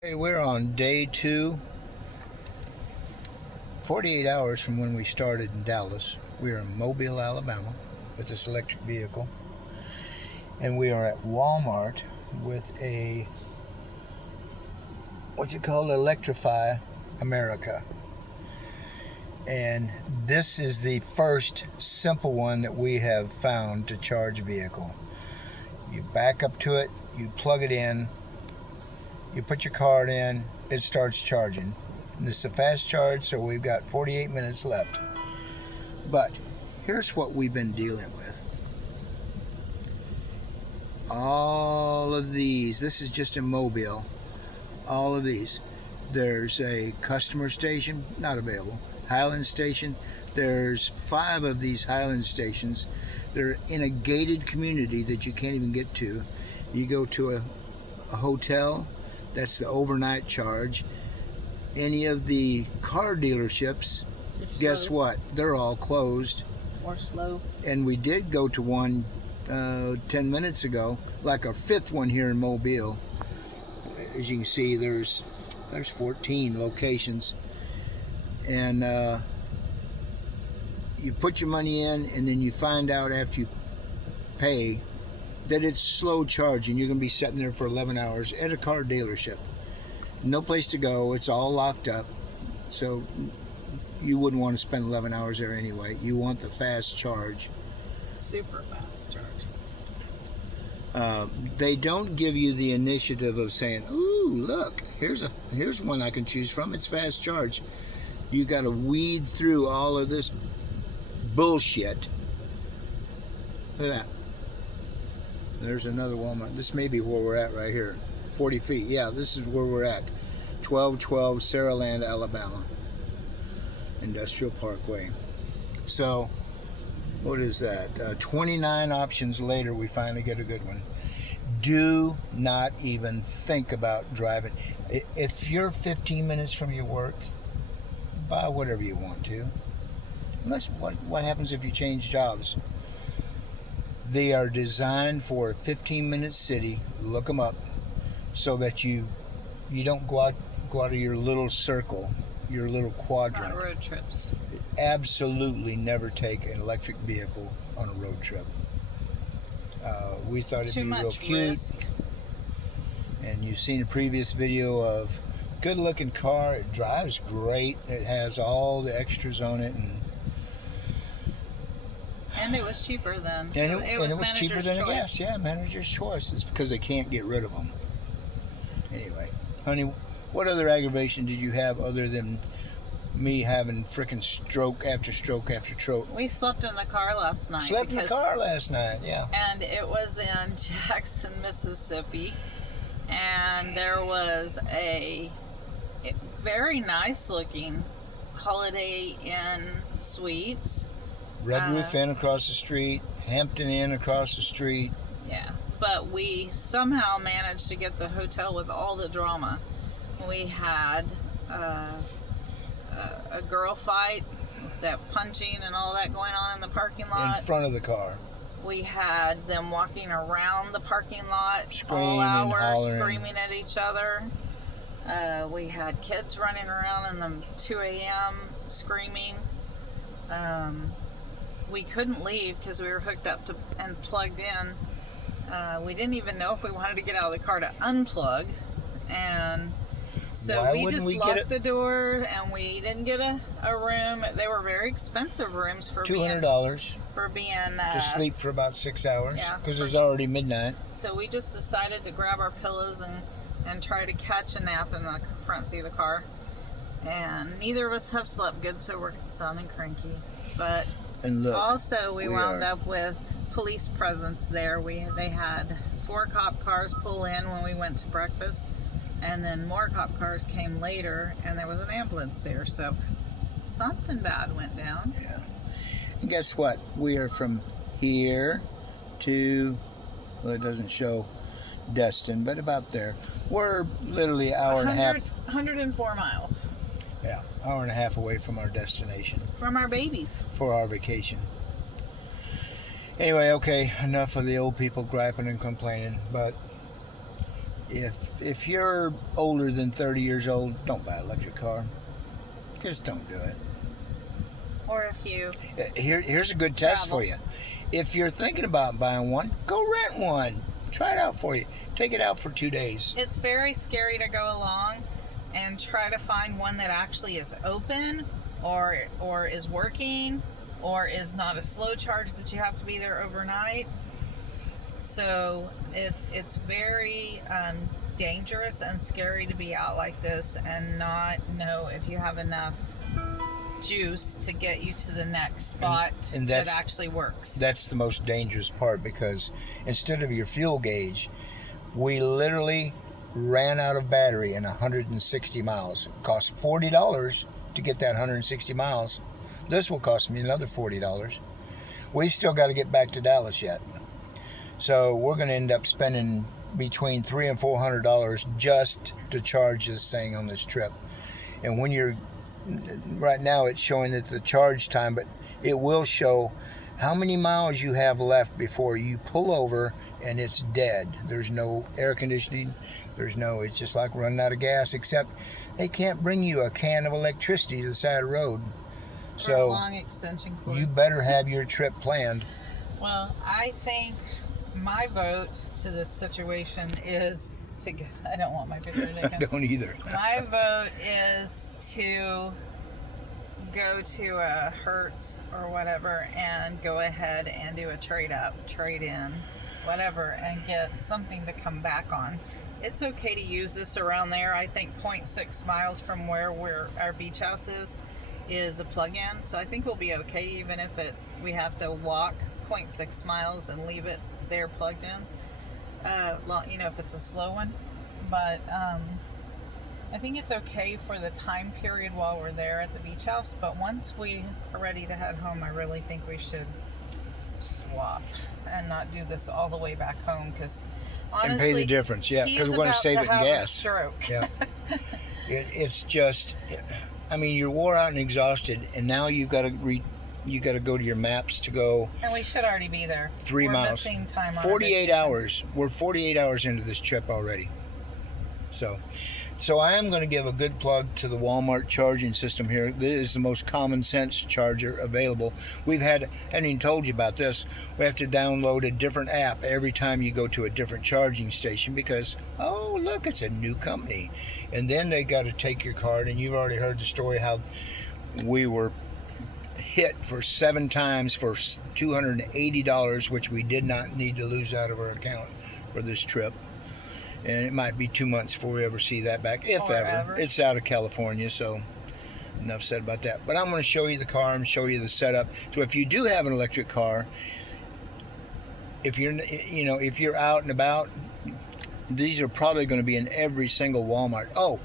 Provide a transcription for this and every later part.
Hey, we're on day 2, 48 hours from when we started in Dallas. We are in Mobile, Alabama with this electric vehicle. And we are at Walmart with a, what's it called? Electrify America. And this is the first simple one that we have found to charge a vehicle. You back up to it, you plug it in, you put your card in, it starts charging. And this is a fast charge, so we've got 48 minutes left. But here's what we've been dealing with. All of these, this is just in Mobile, all of these. There's a customer station, not available. Highland station, there's 5 of these Highland stations. They're in a gated community that you can't even get to. You go to a hotel, that's the overnight charge. Any of the car dealerships, guess what? They're all closed. Or slow. And we did go to one 10 minutes ago, like our 5th one here in Mobile. As you can see, there's 14 locations. And you put your money in, and then you find out after you pay that it's slow charging. You're going to be sitting there for 11 hours at a car dealership. No place to go. It's all locked up. So you wouldn't want to spend 11 hours there anyway. You want the fast charge. Super fast charge. They don't give you the initiative of saying, ooh, look, here's one I can choose from. It's fast charge. You got to weed through all of this bullshit. Look at that. There's another Walmart. This may be where we're at right here. 40 feet. Yeah, this is where we're at. 1212 Saraland, Alabama. Industrial Parkway. So, what is that? 29 options later, we finally get a good one. Do not even think about driving. If you're 15 minutes from your work, buy whatever you want to. Unless, what happens if you change jobs? They are designed for a 15-minute city. Look them up, so that you don't go out of your little circle, your little quadrant. Not road trips. Absolutely never take an electric vehicle on a road trip. We thought it'd be real cute. Risk. And you've seen a previous video of good-looking car. It drives great. It has all the extras on it, and it was cheaper than. And it was cheaper than choice. a gas. Yeah, manager's choice. It's because they can't get rid of them. Anyway, honey, what other aggravation did you have other than me having frickin' stroke after stroke after stroke? We slept in the car last night. Slept in the car last night, yeah. And it was in Jackson, Mississippi. And there was a very nice looking Holiday Inn Suites. Red Roof Inn across the street, Hampton Inn across the street. Yeah, but we somehow managed to get the hotel with all the drama. We had a girl fight, that punching and all that going on in the parking lot. In front of the car. We had them walking around the parking lot Screaming, all hours, hollering. screaming at each other. We had kids running around in the 2 a.m. screaming. We couldn't leave because we were hooked up to and plugged in. We didn't even know if we wanted to get out of the car to unplug, and so we just locked the door, and we didn't get a room. They were very expensive rooms for $200 for being to sleep for about 6 hours, yeah, because it was already midnight. So we just decided to grab our pillows and try to catch a nap in the front seat of the car. And neither of us have slept good, so we're sounding cranky. But And look, also we wound up with police presence there. They had 4 cop cars pull in when we went to breakfast, and then more cop cars came later, and there was an ambulance there. So something bad went down. Yeah. And guess what? We are from here to, well, it doesn't show Destin, but about there. We're literally an hour and a half. 104 miles. Yeah, hour and a half away from our destination. From our babies. For our vacation. Anyway, okay, enough of the old people griping and complaining, but if you're older than 30 years old, don't buy an electric car. Just don't do it. Or if you here's a good test for you. If you're thinking about buying one, go rent one. Try it out for you. Take it out for 2 days. It's very scary to go along and try to find one that actually is open or is working or is not a slow charge that you have to be there overnight. So it's very dangerous and scary to be out like this and not know if you have enough juice to get you to the next spot and that actually works. That's the most dangerous part, because instead of your fuel gauge, we literally ran out of battery in 160 miles. It cost $40 to get that 160 miles. This will cost me another $40. We've still got to get back to Dallas yet. So we're going to end up spending between $300 and $400 just to charge this thing on this trip. And when you're right now, it's showing that the charge time, but it will show how many miles you have left before you pull over and it's dead. There's no air conditioning. It's just like running out of gas, except they can't bring you a can of electricity to the side of the road. So a long extension cord. You better have your trip planned. Well, I think my vote to this situation is to go. I don't want my picture taken. I don't either. My vote is to go to a Hertz or whatever and go ahead and do a trade up, trade in, whatever, and get something to come back on. It's okay to use this around there. I think 0.6 miles from where our beach house is a plug-in, so I think we'll be okay even if we have to walk 0.6 miles and leave it there plugged in. If it's a slow one, but I think it's okay for the time period while we're there at the beach house. But once we are ready to head home, I really think we should swap and not do this all the way back home, because honestly, and pay the difference, because we're going to save it in gas. Stroke. Yeah, it's just, I mean, you're wore out and exhausted, and now you've got to you got to go to your maps to go. And we should already be there. 3 miles. We're missing time on 48 hours. We're 48 hours into this trip already. So I am going to give a good plug to the Walmart charging system here. This is the most common sense charger available. I haven't even told you about this. We have to download a different app every time you go to a different charging station, because, oh, look, it's a new company. And then they got to take your card, and you've already heard the story how we were hit for 7 times for $280, which we did not need to lose out of our account for this trip. And it might be 2 months before we ever see that back, if ever. It's out of California, so enough said about that. But I'm going to show you the car and show you the setup. So if you do have an electric car, if you're out and about, these are probably going to be in every single Walmart. Oh,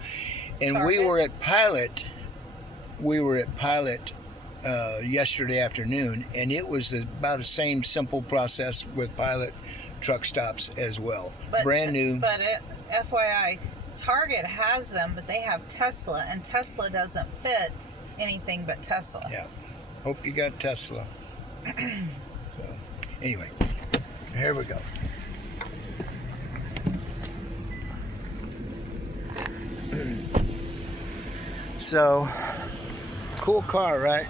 and Target. we were at Pilot yesterday afternoon, and it was about the same simple process with Pilot truck stops as well. Brand new. But FYI, Target has them, but they have Tesla, and Tesla doesn't fit anything but Tesla. Yeah. Hope you got Tesla. So, anyway, here we go. So, cool car, right?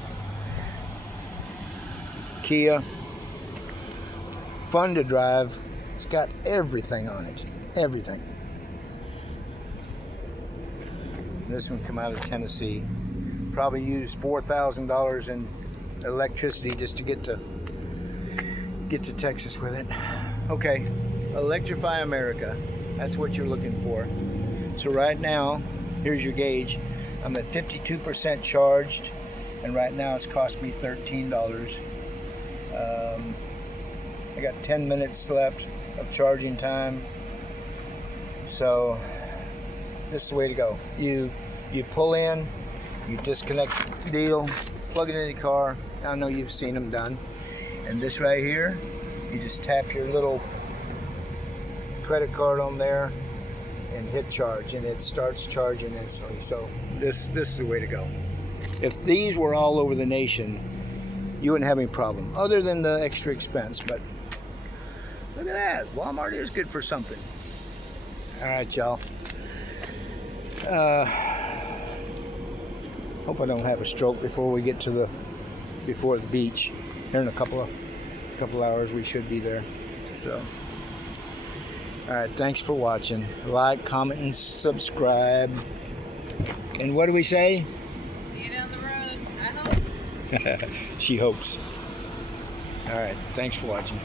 Kia. Fun to drive. It's got everything on it. Everything. This one come out of Tennessee. Probably used $4,000 in electricity just to get to Texas with it. Okay, electrify America. That's what you're looking for. So right now, here's your gauge. I'm at 52% charged, and right now it's cost me $13. I got 10 minutes left of charging time. So this is the way to go. You pull in, you disconnect the deal, plug it in the car. I know you've seen them done. And this right here, you just tap your little credit card on there and hit charge, and it starts charging instantly. So this is the way to go. If these were all over the nation, you wouldn't have any problem, other than the extra expense. But look at that, Walmart is good for something. All right, y'all. Hope I don't have a stroke before we get to the beach. Here in a couple hours we should be there. So, all right, thanks for watching. Like, comment, and subscribe. And what do we say? See you down the road. I hope. She hopes. All right, thanks for watching.